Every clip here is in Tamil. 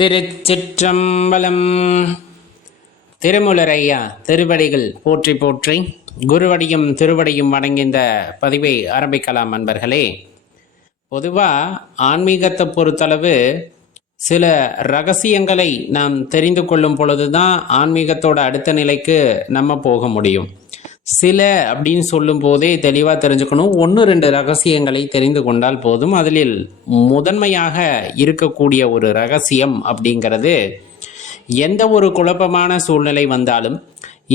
திருச்சிற்றம்பலம். திருமுலரையா திருவடிகள் போற்றி போற்றி. குருவடியும் திருவடியும் வணங்கிந்த பதிவை ஆரம்பிக்கலாம் அன்பர்களே. பொதுவாக ஆன்மீகத்தை பொறுத்தளவு சில ரகசியங்களை நாம் தெரிந்து கொள்ளும் பொழுது தான் ஆன்மீகத்தோட அடுத்த நிலைக்கு நம்ம போக முடியும். சில அப்படின்னு சொல்லும் போதே தெளிவாக தெரிஞ்சுக்கணும். ஒன்று ரெண்டு ரகசியங்களை தெரிந்து கொண்டால் போதும். அதில் முதன்மையாக இருக்கக்கூடிய ஒரு ரகசியம் அப்படிங்கிறது எந்த ஒரு குழப்பமான சூழ்நிலை வந்தாலும்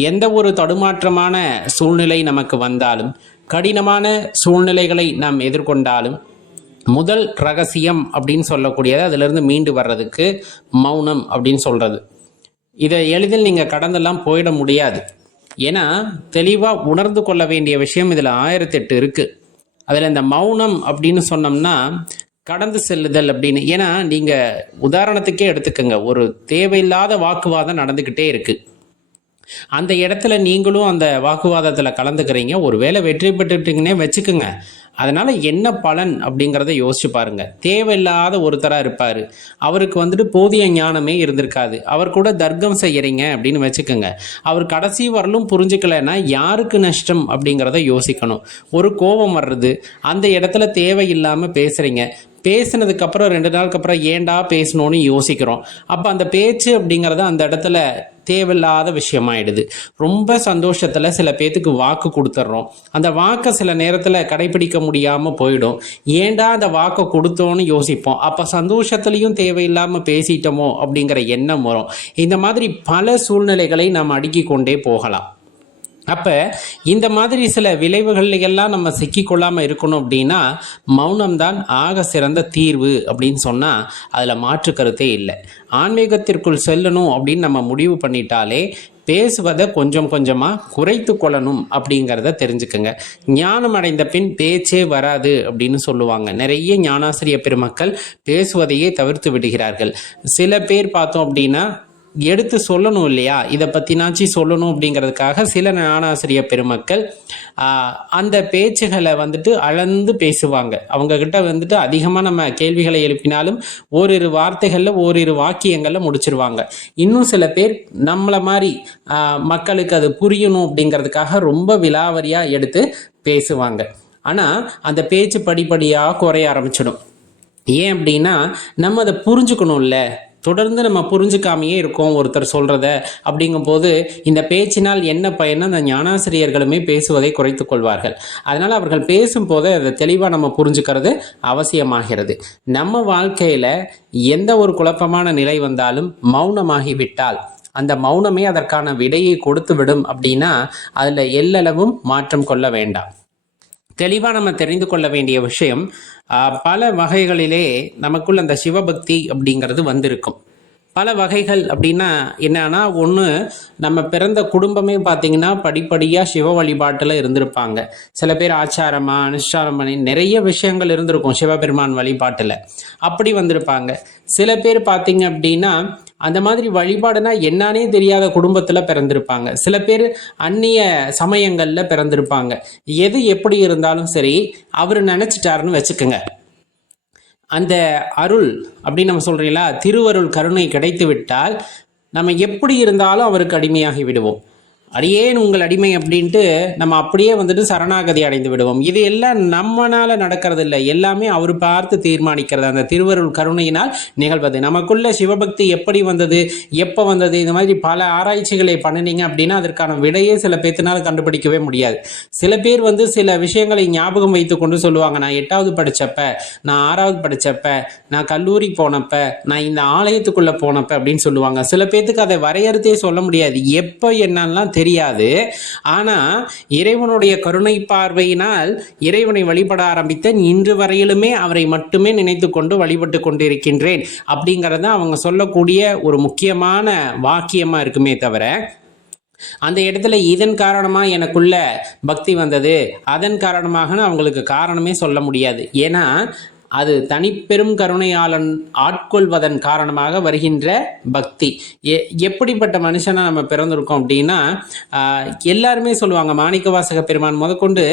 எந்த ஒரு தடுமாற்றமான சூழ்நிலை நமக்கு வந்தாலும் கடினமான சூழ்நிலைகளை நாம் எதிர்கொண்டாலும் முதல் ரகசியம் அப்படின்னு சொல்லக்கூடியது அதிலிருந்து மீண்டு வர்றதுக்கு மௌனம் அப்படின்னு சொல்கிறது இதை எளிதில் நீங்கள் கடந்தெல்லாம் போயிட முடியாது. ஏன்னா தெளிவாக உணர்ந்து கொள்ள வேண்டிய விஷயம் இதில் ஆயிரத்தெட்டு இருக்குது அதில் இந்த மௌனம் அப்படின்னு சொன்னோம்னா கடந்து செல்லுதல் அப்படின்னு. ஏன்னா நீங்கள் உதாரணத்துக்கே எடுத்துக்கோங்க ஒரு தேவையில்லாத வாக்குவாதம் நடந்துக்கிட்டே இருக்குது அந்த இடத்துல நீங்களும் அந்த வாக்குவாதத்தில் கலந்துக்கிறீங்க. ஒரு வேளை வெற்றி பெற்றுட்டீங்கன்னே வச்சுக்கோங்க. அதனால் என்ன பலன் அப்படிங்கிறத யோசிச்சு பாருங்கள் தேவையில்லாத ஒருத்தராக இருப்பார். அவருக்கு வந்துட்டு போதிய ஞானமே இருந்திருக்காது. அவர் கூட தர்க்கம் செய்கிறீங்க அப்படின்னு வச்சுக்கோங்க. அவர் கடைசி வரலும் புரிஞ்சுக்கலைன்னா யாருக்கு நஷ்டம் அப்படிங்கிறத யோசிக்கணும். ஒரு கோபம் வர்றது அந்த இடத்துல தேவையில்லாமல் பேசுகிறீங்க பேசினதுக்கப்புறம் ரெண்டு நாளுக்கு அப்புறம் ஏன்டா பேசணும்னு யோசிக்கிறோம். அப்போ அந்த பேச்சு அப்படிங்கிறத அந்த இடத்துல தேவையில்லாத விஷயமாயிடுது. ரொம்ப சந்தோஷத்தில் சில பேத்துக்கு வாக்கு கொடுத்துட்றோம் அந்த வாக்கை சில நேரத்தில் கடைபிடிக்க முடியாமல் போயிடும். ஏன்டா அந்த வாக்கை கொடுத்தோன்னு யோசிப்போம். அப்போ சந்தோஷத்துலேயும் தேவையில்லாமல் பேசிட்டோமோ அப்படிங்கிற எண்ணம் வரும். இந்த மாதிரி பல சூழ்நிலைகளை நாம் அடுக்கி கொண்டே போகலாம். அப்போ இந்த மாதிரி சில விளைவுகள் எல்லாம் நம்ம சிக்கிக்கொள்ளாமல் இருக்கணும் அப்படின்னா மௌனம்தான் ஆக சிறந்த தீர்வு அப்படின்னு சொன்னால் அதில் மாற்று கருத்தே இல்லை. ஆன்மீகத்திற்குள் செல்லணும் அப்படின்னு நம்ம முடிவு பண்ணிட்டாலே பேசுவதை கொஞ்சம் கொஞ்சமாக குறைத்து கொள்ளணும் அப்படிங்கிறத தெரிஞ்சுக்கோங்க. ஞானம் அடைந்த பின் பேச்சே வராது அப்படின்னு சொல்லுவாங்க. நிறைய ஞானாசிரிய பெருமக்கள் பேசுவதையே தவிர்த்து விடுகிறார்கள். சில பேர் பார்த்தோம் அப்படின்னா எடுத்து சொல்லணும் இல்லையா? இதை பற்றினாச்சும் சொல்லணும் அப்படிங்கிறதுக்காக சில நானாசிரியர் பெருமக்கள் அந்த பேச்சுகளை வந்துட்டு அளந்து பேசுவாங்க. அவங்கக்கிட்ட வந்துட்டு அதிகமாக நம்ம கேள்விகளை எழுப்பினாலும் ஓரிரு வார்த்தைகளில் ஓரிரு வாக்கியங்களில் முடிச்சிருவாங்க. இன்னும் சில பேர் நம்மளை மாதிரி மக்களுக்கு அது புரியணும் அப்படிங்கிறதுக்காக ரொம்ப விலாவரியாக எடுத்து பேசுவாங்க. ஆனால் அந்த பேச்சு படிப்படியாக குறைய ஆரம்பிச்சிடும். ஏன் அப்படின்னா நம்ம அதை புரிஞ்சுக்கணும்ல. தொடர்ந்து நம்ம புரிஞ்சுக்காமையே இருக்கோம் ஒருத்தர் சொல்றத அப்படிங்கும்போது இந்த பேச்சினால் என்ன பயன் அந்த ஞானாசிரியர்களுமே பேசுவதை குறைத்து கொள்வார்கள். அதனால் அவர்கள் பேசும்போது அதை தெளிவாக நம்ம புரிஞ்சுக்கிறது அவசியமாகிறது. நம்ம வாழ்க்கையில் எந்த ஒரு குழப்பமான நிலை வந்தாலும் மௌனமாகிவிட்டால் அந்த மௌனமே அதற்கான விடையை கொடுத்து விடும் அப்படின்னா அதில் எல்லளவும் மாற்றம் கொள்ள வேண்டாம். தெளிவாக நம்ம தெரிந்து கொள்ள வேண்டிய விஷயம் பல வகைகளிலே நமக்குள்ள அந்த சிவபக்தி அப்படிங்கிறது வந்திருக்கும். பல வகைகள் அப்படின்னா என்னன்னா ஒன்று நம்ம பிறந்த குடும்பமே பார்த்தீங்கன்னா படிப்படியாக சிவ வழிபாட்டில் இருந்திருப்பாங்க. சில பேர் ஆச்சாரமாக அனுஷ்டானம் பண்ணி நிறைய விஷயங்கள் இருந்திருக்கும் சிவபெருமான் வழிபாட்டில். அப்படி வந்திருப்பாங்க. சில பேர் பார்த்தீங்க அப்படின்னா அந்த மாதிரி வழிபாடுனா என்னன்னே தெரியாத குடும்பத்தில் பிறந்திருப்பாங்க. சில பேர் அந்நிய சமயங்களில் பிறந்திருப்பாங்க. எது எப்படி இருந்தாலும் சரி அவர் நினச்சிட்டாருன்னு வச்சுக்கோங்க. அந்த அருள் அப்படின்னு நம்ம சொல்கிறீங்களா திருவருள் கருணை கிடைத்து விட்டால் நம்ம எப்படி இருந்தாலும் அவருக்கு அடிமையாகி விடுவோம். அடியேன் உங்கள் அடிமை அப்படின்ட்டு நம்ம அப்படியே வந்துட்டு சரணாகதி அடைந்து விடுவோம். இது எல்லாம் நம்மனால நடக்கிறது இல்லை எல்லாமே அவர் பார்த்து தீர்மானிக்கிறது. அந்த திருவருள் கருணையினால் நிகழ்வது. நமக்குள்ள சிவபக்தி எப்படி வந்தது? எப்போ வந்தது? இந்த மாதிரி பல ஆராய்ச்சிகளை பண்ணினீங்க அப்படின்னா அதற்கான விடையே சில பேத்தினால கண்டுபிடிக்கவே முடியாது. சில பேர் வந்து சில விஷயங்களை ஞாபகம் வைத்து கொண்டு சொல்லுவாங்க. நான் எட்டாவது படித்தப்ப நான் ஆறாவது படிச்சப்ப நான் கல்லூரி போனப்ப நான் இந்த ஆலயத்துக்குள்ள போனப்ப அப்படின்னு சொல்லுவாங்க. சில பேத்துக்கு அதை வரையறுத்தே சொல்ல முடியாது. எப்போ என்னெல்லாம் தெரியாது. ஆனால் இறைவனுடைய கருணை பார்வையினால் இறைவனை வழிபட ஆரம்பித்தேன் இன்று வரையிலுமே அவரை மட்டுமே நினைத்து கொண்டு வழிபட்டு கொண்டிருக்கின்றேன். அப்படிங்கிறது அவங்க சொல்லக்கூடிய ஒரு முக்கியமான வாக்கியமாக இருக்குமே தவிர அந்த இடத்துல இதன் காரணமாக எனக்குள்ள பக்தி வந்தது அதன் காரணமாக அவங்களுக்கு காரணமே சொல்ல முடியாது. ஏன்னா அது தனிப்பெரும் கருணையாளன் ஆட்கொள்வதன் காரணமாக வருகின்ற பக்தி. எ எப்படிப்பட்ட மனுஷனா நம்ம பிறந்திருக்கோம் அப்படின்னா எல்லாருமே சொல்லுவாங்க மாணிக்க வாசக பெருமான் முதற்கொண்டு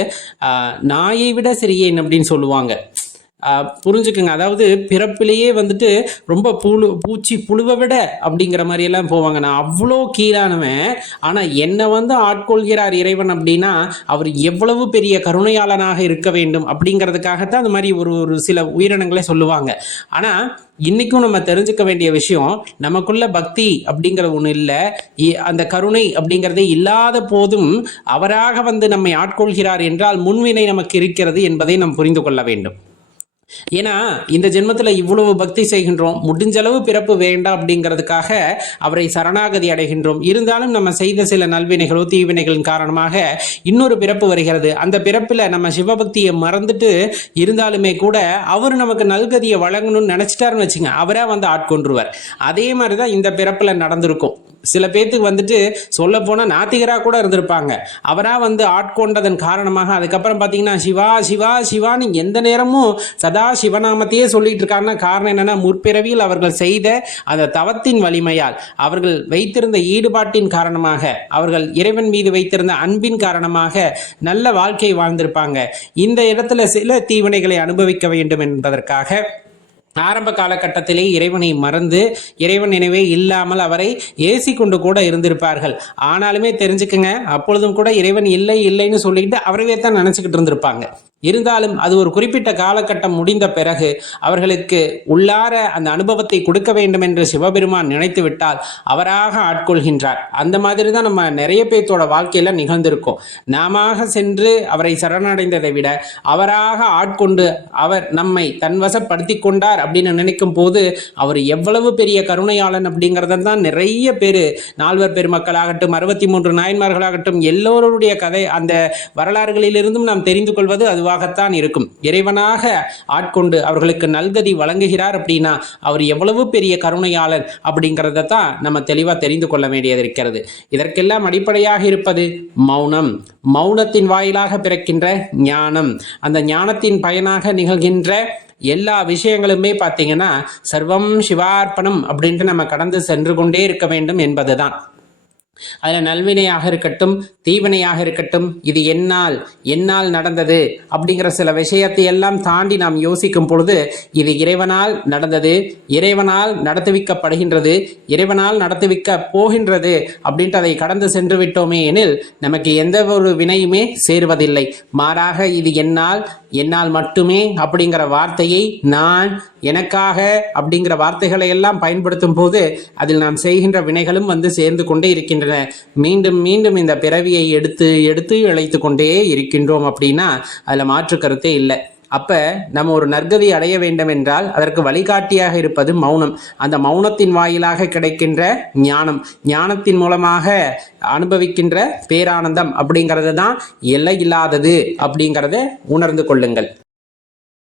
நாயை விட சிறியேன் அப்படின்னு சொல்லுவாங்க. புரிஞ்சுக்குங்க. அதாவது பிறப்பிலேயே வந்துட்டு ரொம்ப புழு பூச்சி புழுவை விட அப்படிங்கிற மாதிரி எல்லாம் போவாங்க. நான் அவ்வளோ கீழானவன். ஆனால் என்னை வந்து ஆட்கொள்கிறார் இறைவன் அப்படின்னா அவர் எவ்வளவு பெரிய கருணையாளனாக இருக்க வேண்டும் அப்படிங்கிறதுக்காகத்தான் அந்த மாதிரி ஒரு ஒரு சில உயிரினங்களே சொல்லுவாங்க. ஆனால் இன்னைக்கும் நம்ம தெரிஞ்சுக்க வேண்டிய விஷயம் நமக்குள்ள பக்தி அப்படிங்கிறது ஒன்று இல்லை. அந்த கருணை அப்படிங்கிறதே இல்லாத போதும் அவராக வந்து நம்மை ஆட்கொள்கிறார் என்றால் முன்வினை நமக்கு இருக்கிறது என்பதை நாம் புரிந்து கொள்ள வேண்டும். ஏன்னா இந்த ஜென்மத்தில் இவ்வளவு பக்தி செய்கின்றோம் முடிஞ்ச அளவு பிறப்பு வேண்டாம் அப்படிங்கிறதுக்காக அவரை சரணாகதி அடைகின்றோம். இருந்தாலும் நம்ம செய்த சில நல்வினைகளோ தீவினைகளின் காரணமாக இன்னொரு பிறப்பு வருகிறது. அந்த பிறப்பில் நம்ம சிவபக்தியை மறந்துட்டு இருந்தாலுமே கூட அவர் நமக்கு நல்கதியை வழங்கணும்னு நினச்சிட்டாருன்னு வச்சுங்க அவரே வந்து ஆட்கொண்டுருவார் அதே மாதிரி தான் இந்த பிறப்பில் நடந்திருக்கும். சில பேர்த்துக்கு வந்துட்டு சொல்ல போனால் நாத்திகராக கூட இருந்திருப்பாங்க. அவராக வந்து ஆட்கொண்டதன் காரணமாக அதுக்கப்புறம் பார்த்தீங்கன்னா சிவா சிவா சிவான்னு எந்த நேரமும் சதா சிவநாமத்தையே சொல்லிட்டு இருக்காங்கன்னா காரணம் என்னன்னா முற்பிறவியில் அவர்கள் செய்த அந்த தவத்தின் வலிமையால் அவர்கள் வைத்திருந்த ஈடுபாட்டின் காரணமாக அவர்கள் இறைவன் மீது வைத்திருந்த அன்பின் காரணமாக நல்ல வாழ்க்கை வாழ்ந்திருப்பாங்க. இந்த இடத்துல சில தீவினைகளை அனுபவிக்க வேண்டும் என்பதற்காக ஆரம்ப காலகட்டத்திலே இறைவனை மறந்து இறைவன் நினைவே இல்லாமல் அவரை ஏசி கொண்டு கூட இருந்திருப்பார்கள். ஆனாலுமே தெரிஞ்சுக்கங்க அப்பொழுதும் கூட இறைவன் இல்லை இல்லைன்னு சொல்லிட்டு அவரவே தான் நினச்சிக்கிட்டு இருந்திருப்பாங்க. இருந்தாலும் அது ஒரு குறிப்பிட்ட காலகட்டம் முடிந்த பிறகு அவர்களுக்கு உள்ளார அந்த அனுபவத்தை கொடுக்க வேண்டும் என்று சிவபெருமான் நினைத்து விட்டால் அவராக ஆட்கொள்கின்றார். அந்த மாதிரி தான் நம்ம நிறைய பேர்த்தோட வாழ்க்கையில் நிகழ்ந்திருக்கோம். நாம சென்று அவரை சரணடைந்ததை விட அவராக ஆட்கொண்டு அவர் நம்மை தன்வசப்படுத்தி கொண்டார் அப்படின்னு நினைக்கும் போது அவர் எவ்வளவு பெரிய கருணையாளன் அப்படிங்கிறத தான் நிறைய பேர் நால்வர் பெருமக்களாகட்டும் அறுபத்தி மூன்று நாயன்மார்களாகட்டும் எல்லோருடைய கதை அந்த வரலாறுகளிலிருந்தும் நாம் தெரிந்து கொள்வது அதுவாகத்தான் இருக்கும். இறைவனாக ஆட்கொண்டு அவர்களுக்கு நல்கதி வழங்குகிறார் அப்படின்னா அவர் எவ்வளவு பெரிய கருணையாளர் அப்படிங்கிறத தான் நம்ம தெளிவாக தெரிந்து கொள்ள வேண்டியது இருக்கிறது. இதற்கெல்லாம் அடிப்படையாக இருப்பது மௌனம். மௌனத்தின் வாயிலாக பிறக்கின்ற ஞானம். அந்த ஞானத்தின் பயனாக நிகழ்கின்ற எல்லா விஷயங்களுமே பார்த்தீங்கன்னா சர்வம் சிவார்ப்பணம் அப்படின்ட்டு நம்ம கடந்து சென்று கொண்டே இருக்க வேண்டும் என்பதுதான். அதில் நல்வினையாக இருக்கட்டும் தீவினையாக இருக்கட்டும் இது என்னால் என்னால் நடந்தது அப்படிங்கிற சில விஷயத்தை எல்லாம் தாண்டி நாம் யோசிக்கும் பொழுது இது இறைவனால் நடந்தது இறைவனால் நடத்துவிக்கப்படுகின்றது இறைவனால் நடத்துவிக்க போகின்றது அப்படின்ட்டு அதை கடந்து சென்று விட்டோமே எனில் நமக்கு எந்த ஒரு வினையுமே சேருவதில்லை. மாறாக இது என்னால் என்னால் மட்டுமே அப்படிங்கிற வார்த்தையை நான் எனக்காக அப்படிங்கிற வார்த்தைகளை எல்லாம் பயன்படுத்தும் போது அதில் நாம் செய்கின்ற வினைகளும் வந்து சேர்ந்து கொண்டே இருக்கின்றன மீண்டும் மீண்டும் இந்த பிறவியை எடுத்து எடுத்து இழைத்து கொண்டே இருக்கின்றோம் அப்படின்னா அதில் மாற்று கருத்தே இல்லை. அப்ப நம்ம ஒரு நற்கதி அடைய வேண்டும் என்றால் அதற்கு வழிகாட்டியாக இருப்பது மௌனம். அந்த மௌனத்தின் வாயிலாக கிடைக்கின்ற ஞானம் ஞானத்தின் மூலமாக அனுபவிக்கின்ற பேரானந்தம் அப்படிங்கிறது தான் எல்லை இல்லாதது அப்படிங்கிறத உணர்ந்து கொள்ளுங்கள்.